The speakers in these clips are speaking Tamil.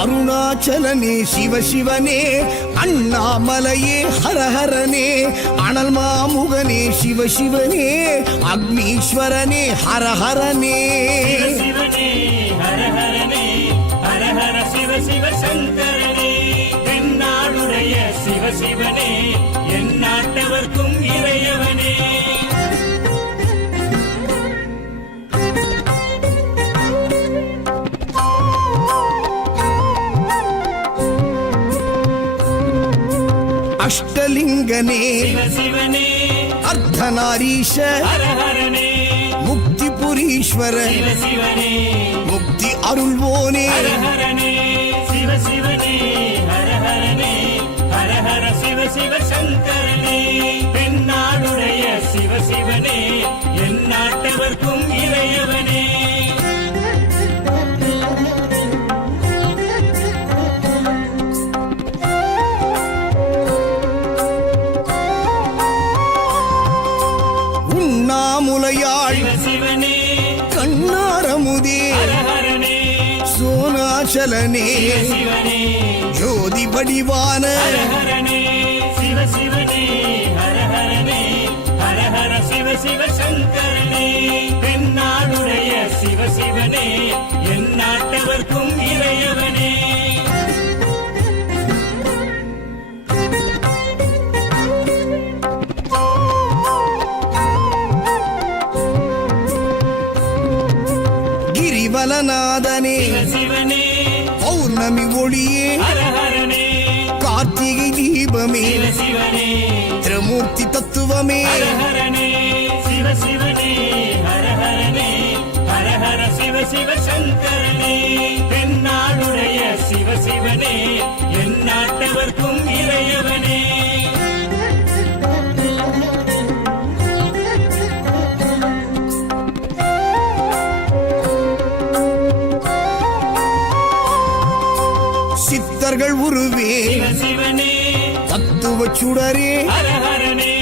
அருணாச்சலனே சிவசிவனே, அண்ணாமலையே ஹரஹரனே, அனல் மாமுகனே சிவசிவனே, அக்னீஸ்வரனே ஹரஹரனே. சிவசிவனே ஹரஹரனே, ஹரஹர சிவ சிவ சங்கரனே, தென்னாடுடைய சிவசிவனே, என் நாட்டவர்க்கும் இறையவனே. அஷ்டலிங்கனே சிவசிவனே, அர்த்தநாரீஷ ஹரஹரனே, முக்திபுரீஸ்வர சிவசிவனே, முக்தி அருள்வோனே. ஹரஹரனே சிவசிவனே, ஹரஹரனே, ஹரஹர சிவ சிவ சங்கரனே, தென்னாடுடைய சிவசிவனே, என் நாட்டவர்க்கும் இறையவனே. உண்ணாமுலையாள் சிவசிவனே, கண்ணாரமுதே ஹரஹரனே, சோனாச்சலனே சிவசிவனே, ஜோதி வடிவான ஹரஹரனே சிவசிவனே, ஹரஹரனே, ஹரஹர சிவ சிவ சங்கரனே, தென்னாடுடைய சிவசிவனே, என் நாட்டவர்க்கும் இறையவனே. கிரிவலநாதனே சிவசிவனே, பௌர்ணமி ஒளியே ஹரஹரனே, கார்த்திகை தீபமே சிவசிவனே, திரமூர்த்தி தத்துவமே. ஹரஹரனே சிவசிவனே, ஹரஹரனே, ஹரஹர சிவ சிவ சங்கரனே, தென்னாடுடைய சிவசிவனே, என் நாட்டவர்க்கும் இறையவனே. சித்தர்கள் உருவே சிவசிவனே, தத்துவ சுடரே ஹரஹரனே,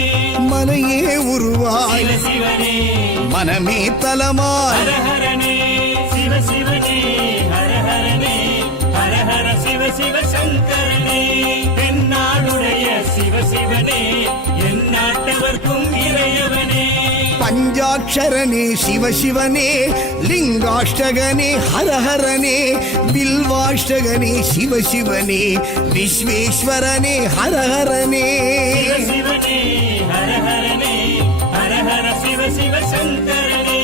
மனையே உருவாய் சிவசிவனே, மனமே தலமாய். ஹரஹரனே சிவசிவனே, ஹரஹரனே, ஹரஹர சிவ சிவ சங்கரனே, தென்னாடுடைய சிவசிவனே, என் நாட்டவர்க்கும் இறையவனே. பஞ்சாட்சரனே சிவசிவனே, லிங்காஷ்டகனே ஹரஹரனே, பில்வாஷ்டகனே சிவசிவனே, விஸ்வேஸ்வரனே ஹரஹரனே. சிவசிவனே, ஹரஹரனே, ஹரஹர சிவ சிவ சங்கரனே,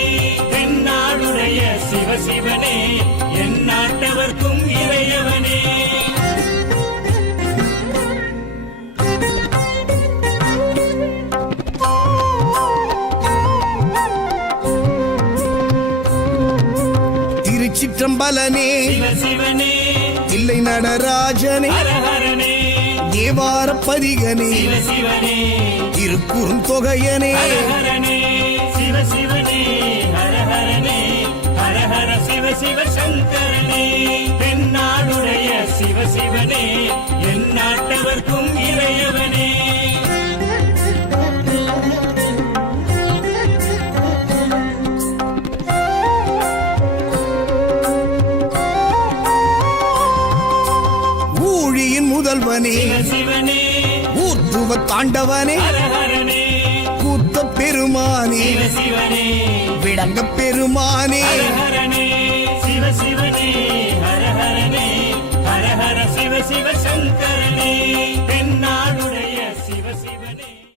தென்னாடுடைய சிவசிவனே, என் நாட்டவர்க்கும் இறையவனே. திருச்சிற்றம்பலனே சிவசிவனே, தில்லை நடராஜனே, ஹரஹரனே, தேவார பதிகனே, சிவசிவனே, திருக்குறுந்தொகையனே. ஹரஹரனே சிவசிவனே, ஹரஹரனே, ஹரஹர சிவ சிவ சங்கரனே, தென்னாடுடைய சிவசிவனே, என் நாட்டவர்க்கும் இறையவனே. ஊழியின் முதல்வனே சிவசிவனே, ஊர்த்துவ தாண்டவனே, ஹரஹரனே, கூத்த பெருமானே சிவசிவனே, விளங்க பெருமானே. ஹரஹரனே சிவசிவனே, ஹரஹரனே, ஹரஹர சிவ சிவ சங்கரனே,